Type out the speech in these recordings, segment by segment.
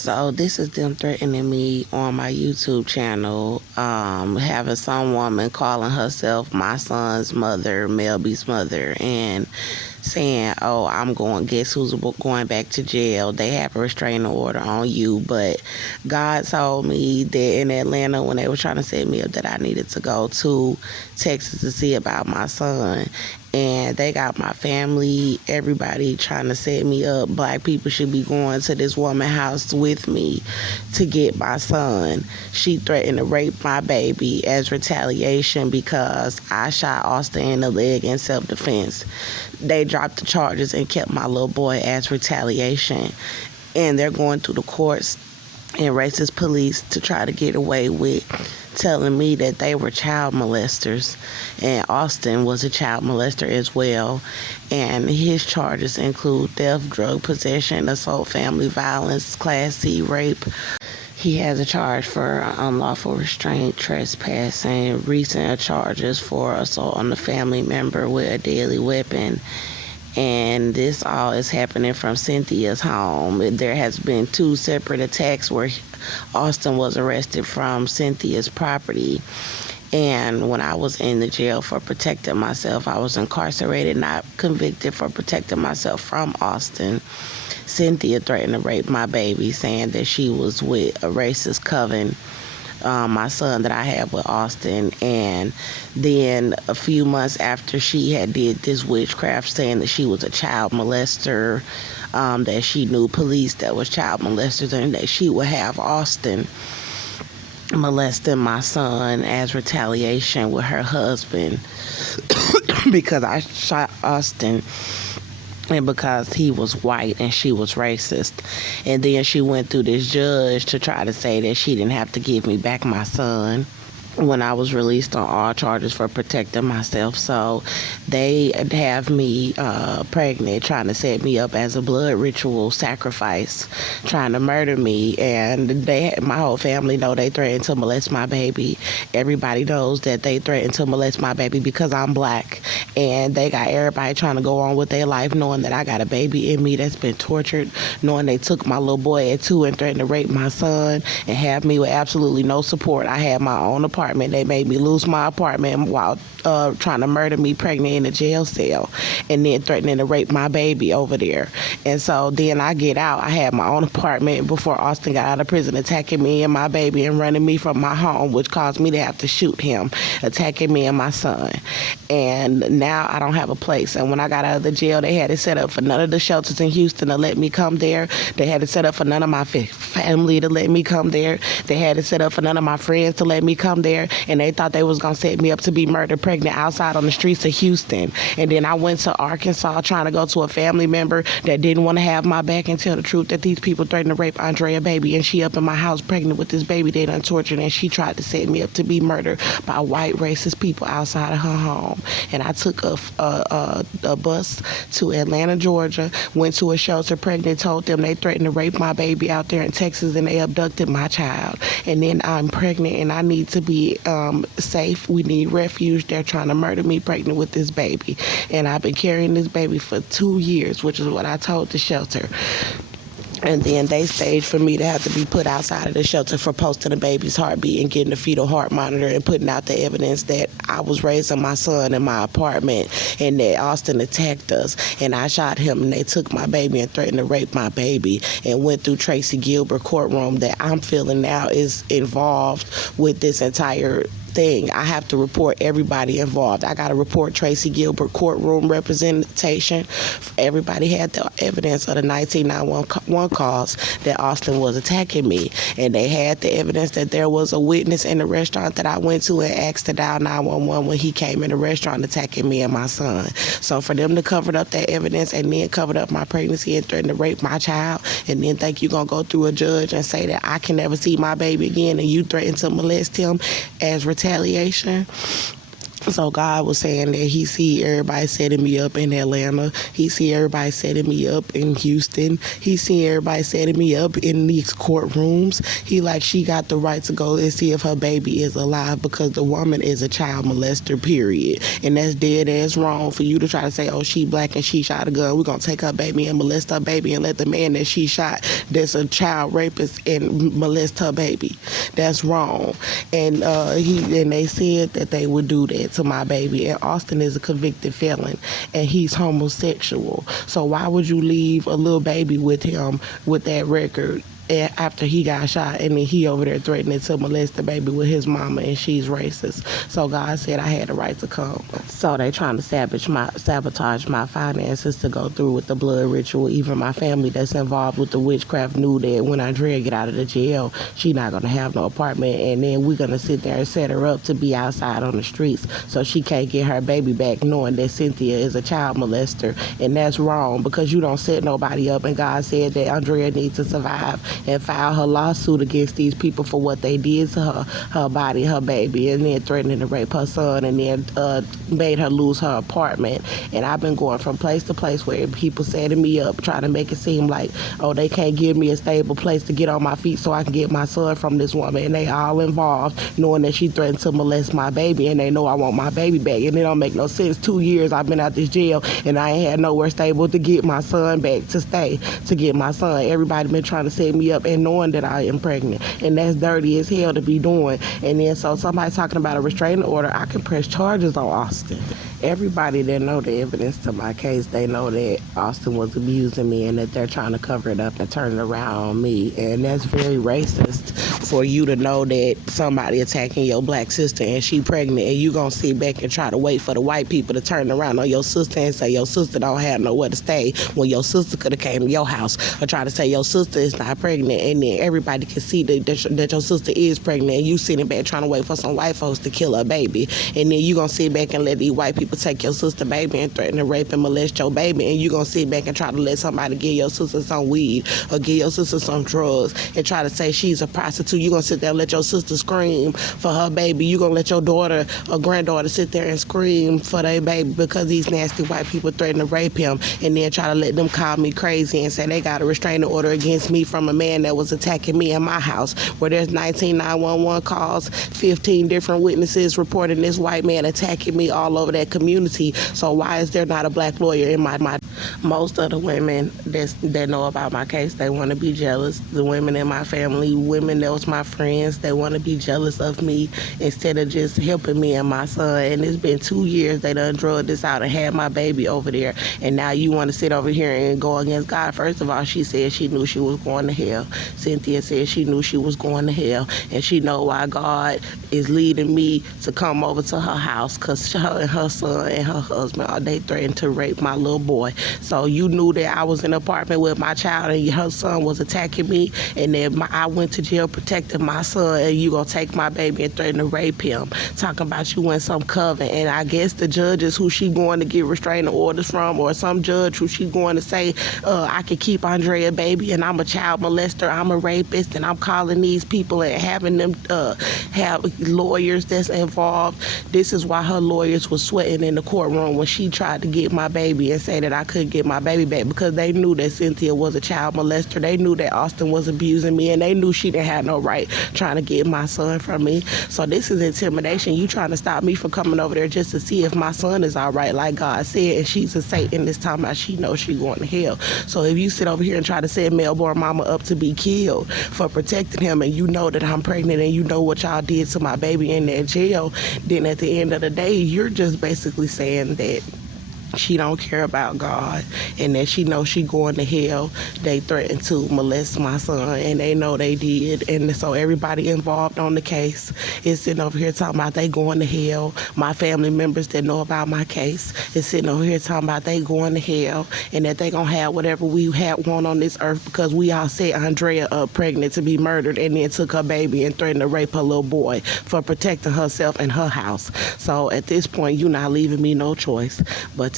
So this is them threatening me on my YouTube channel, having some woman calling herself my son's mother, Melby's mother, and saying, oh, I'm going, guess who's going back to jail? They have a restraining order on you. But God told me that in Atlanta, when they were trying to set me up, that I needed to go to Texas to see about my son. And they got my family, everybody trying to set me up. Black people should be going to this woman's house with me to get my son. She threatened to rape my baby as retaliation because I shot Austin in the leg in self-defense. They dropped the charges and kept my little boy as retaliation. And they're going through the courts and racist police to try to get away with telling me that they were child molesters, and Austin was a child molester as well, and his charges include theft, drug possession, assault, family violence, Class C rape. He has a charge for unlawful restraint, trespassing, recent charges for assault on a family member with a deadly weapon. And this all is happening from Cynthia's home. There has been 2 separate attacks where Austin was arrested from Cynthia's property. And when I was in the jail for protecting myself, I was incarcerated, not convicted, for protecting myself from Austin. Cynthia threatened to rape my baby, saying that she was with a racist coven, my son that I had with Austin. And then a few months after she had did this witchcraft, saying that she was a child molester, that she knew police that was child molesters, and that she would have Austin molesting my son as retaliation with her husband because I shot Austin and because he was white and she was racist. And then she went through this judge to try to say that she didn't have to give me back my son when I was released on all charges for protecting myself. So they have me pregnant, trying to set me up as a blood ritual sacrifice, trying to murder me. And my whole family know they threatened to molest my baby. Everybody knows that they threatened to molest my baby because I'm black. And they got everybody trying to go on with their life knowing that I got a baby in me that's been tortured, knowing they took my little boy at 2 and threatened to rape my son and have me with absolutely no support. I had my own apartment. They made me lose my apartment while trying to murder me pregnant in a jail cell, and then threatening to rape my baby over there. And so then I get out. I had my own apartment before Austin got out of prison, attacking me and my baby and running me from my home, which caused me to have to shoot him, attacking me and my son. And now I don't have a place. And when I got out of the jail, they had it set up for none of the shelters in Houston to let me come there. They had it set up for none of my family to let me come there. They had it set up for none of my friends to let me come there. And they thought they was going to set me up to be murdered pregnant outside on the streets of Houston. And then I went to Arkansas trying to go to a family member that didn't want to have my back and tell the truth that these people threatened to rape Andrea baby, and she up in my house pregnant with this baby they done tortured, and she tried to set me up to be murdered by white racist people outside of her home. And I took a bus to Atlanta, Georgia, went to a shelter pregnant, told them they threatened to rape my baby out there in Texas, and they abducted my child. And then I'm pregnant and I need to be safe. We need refuge. They're trying to murder me pregnant with this baby. And I've been carrying this baby for 2 years, which is what I told the shelter. And then they staged for me to have to be put outside of the shelter for posting the baby's heartbeat and getting the fetal heart monitor and putting out the evidence that I was raising my son in my apartment and that Austin attacked us. And I shot him, and they took my baby and threatened to rape my baby, and went through Tracy Gilbert courtroom that I'm feeling now is involved with this entire thing. I have to report everybody involved. I got to report Tracy Gilbert courtroom representation. Everybody had the evidence of the 1991 calls that Austin was attacking me, and they had the evidence that there was a witness in the restaurant that I went to and asked to dial 911 when he came in the restaurant attacking me and my son. So for them to cover up that evidence and then cover up my pregnancy and threaten to rape my child, and then think you're gonna go through a judge and say that I can never see my baby again, and you threaten to molest him as retaliation, So God was saying that he see everybody setting me up in Atlanta. He see everybody setting me up in Houston. He see everybody setting me up in these courtrooms. He like, she got the right to go and see if her baby is alive because the woman is a child molester, period. And that's dead ass wrong for you to try to say, oh, she black and she shot a gun. We're going to take her baby and molest her baby and let the man that she shot that's a child rapist and molest her baby. That's wrong. And they said that they would do that to my baby. And Austin is a convicted felon and he's homosexual. So why would you leave a little baby with him with that record after he got shot, and then he over there threatening to molest the baby with his mama, and she's racist? So God said I had the right to come. So they trying to sabotage my finances to go through with the blood ritual. Even my family that's involved with the witchcraft knew that when Andrea get out of the jail, she not gonna have no apartment, and then we're gonna sit there and set her up to be outside on the streets so she can't get her baby back, knowing that Cynthia is a child molester. And that's wrong because you don't set nobody up, and God said that Andrea needs to survive and file her lawsuit against these people for what they did to her body, her baby, and then threatening to rape her son, and then made her lose her apartment. And I've been going from place to place where people setting me up, trying to make it seem like, oh, they can't give me a stable place to get on my feet so I can get my son from this woman. And they all involved, knowing that she threatened to molest my baby, and they know I want my baby back. And it don't make no sense. 2 years I've been out this jail, and I ain't had nowhere stable to get my son back, to get my son. Everybody been trying to set me up and knowing that I am pregnant, and that's dirty as hell to be doing. And then so somebody talking about a restraining order, I can press charges on Austin. Everybody that know the evidence to my case, they know that Austin was abusing me and that they're trying to cover it up and turn it around on me. And that's very racist for you to know that somebody attacking your black sister and she pregnant, and you gonna sit back and try to wait for the white people to turn around on your sister and say your sister don't have nowhere to stay when your sister could have came to your house, or try to say your sister is not pregnant, and then everybody can see that your sister is pregnant, and you sitting back trying to wait for some white folks to kill her baby. And then you gonna sit back and let these white people take your sister baby and threaten to rape and molest your baby, and you gonna sit back and try to let somebody give your sister some weed or give your sister some drugs and try to say she's a prostitute. You gonna sit there and let your sister scream for her baby. You gonna let your daughter or granddaughter sit there and scream for their baby because these nasty white people threaten to rape him, and then try to let them call me crazy and say they got a restraining order against me from a man that was attacking me in my house, where there's 19 911 calls, 15 different witnesses reporting this white man attacking me all over that community. So why is there not a black lawyer in my most of the women that know about my case, they want to be jealous. The women in my family, women that was my friends, they want to be jealous of me instead of just helping me and my son. And it's been 2 years they done drugged this out and had my baby over there, and now you want to sit over here and go against God. First of all, she said she knew she was going to hell. Cynthia said she knew she was going to hell, and she know why God is leading me to come over to her house, because her and her son and her husband, they threatened to rape my little boy. So you knew that I was in an apartment with my child and her son was attacking me, and then I went to jail protecting my son, and you gonna take my baby and threaten to rape him, talking about you in some coven. And I guess the judges who she going to get restraining orders from, or some judge who she going to say, I can keep Andrea baby, and I'm a child molester, I'm a rapist, and I'm calling these people and having them have lawyers that's involved. This is why her lawyers was sweating in the courtroom when she tried to get my baby and say that I couldn't get my baby back, because they knew that Cynthia was a child molester. They knew that Austin was abusing me, and they knew she didn't have no right trying to get my son from me. So this is intimidation. You trying to stop me from coming over there just to see if my son is all right, like God said. And she's a Satan this time out. She knows she going to hell. So if you sit over here and try to set Melbourne mama up to be killed for protecting him, and you know that I'm pregnant, and you know what y'all did to my baby in that jail, then at the end of the day, you're just basically saying that she don't care about God, and that she knows she going to hell. They threatened to molest my son, and they know they did. And so everybody involved on the case is sitting over here talking about they going to hell. My family members that know about my case is sitting over here talking about they going to hell, and that they gonna have whatever we want on this earth, because we all set Andrea up pregnant to be murdered, and then took her baby and threatened to rape her little boy for protecting herself and her house. So at this point, you're not leaving me no choice but to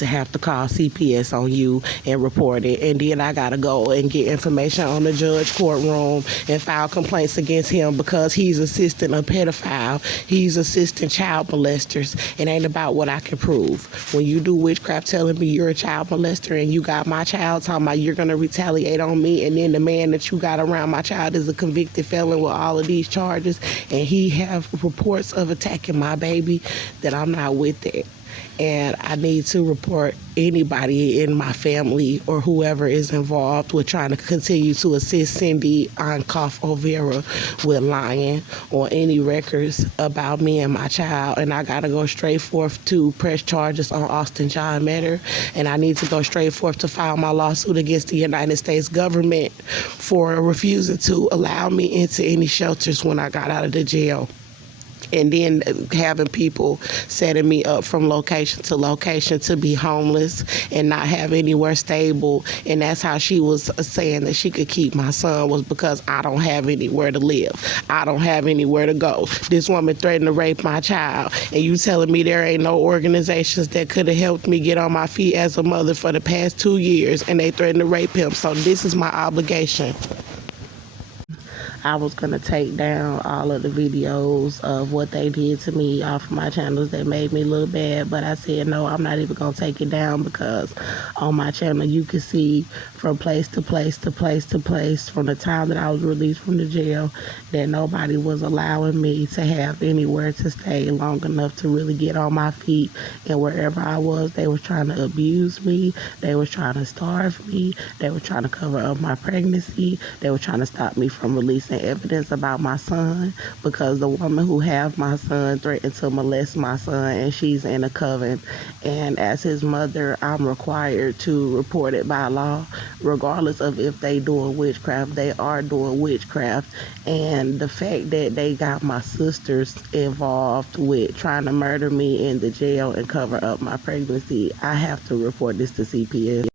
to have to call CPS on you and report it. And then I got to go and get information on the judge courtroom and file complaints against him because he's assisting a pedophile. He's assisting child molesters. It ain't about what I can prove. When you do witchcraft telling me you're a child molester and you got my child talking about you're going to retaliate on me, and then the man that you got around my child is a convicted felon with all of these charges, and he have reports of attacking my baby, that I'm not with it. And I need to report anybody in my family or whoever is involved with trying to continue to assist Cindy on Olvera with lying on any records about me and my child. And I got to go straight forth to press charges on Austin John Meador. And I need to go straight forth to file my lawsuit against the United States government for refusing to allow me into any shelters when I got out of the jail. And then having people setting me up from location to be homeless and not have anywhere stable. And that's how she was saying that she could keep my son, was because I don't have anywhere to live. I don't have anywhere to go. This woman threatened to rape my child. And you telling me there ain't no organizations that could have helped me get on my feet as a mother for the past 2 years, and they threatened to rape him. So this is my obligation. I was going to take down all of the videos of what they did to me off of my channels that made me look bad, but I said, no, I'm not even going to take it down, because on my channel you can see from place to place to place to place from the time that I was released from the jail that nobody was allowing me to have anywhere to stay long enough to really get on my feet. And wherever I was, they were trying to abuse me. They were trying to starve me. They were trying to cover up my pregnancy. They were trying to stop me from releasing evidence about my son, because the woman who have my son threatened to molest my son, and she's in a coven. And as his mother, I'm required to report it by law, regardless of if they doing witchcraft. They are doing witchcraft. And the fact that they got my sisters involved with trying to murder me in the jail and cover up my pregnancy, I have to report this to CPS.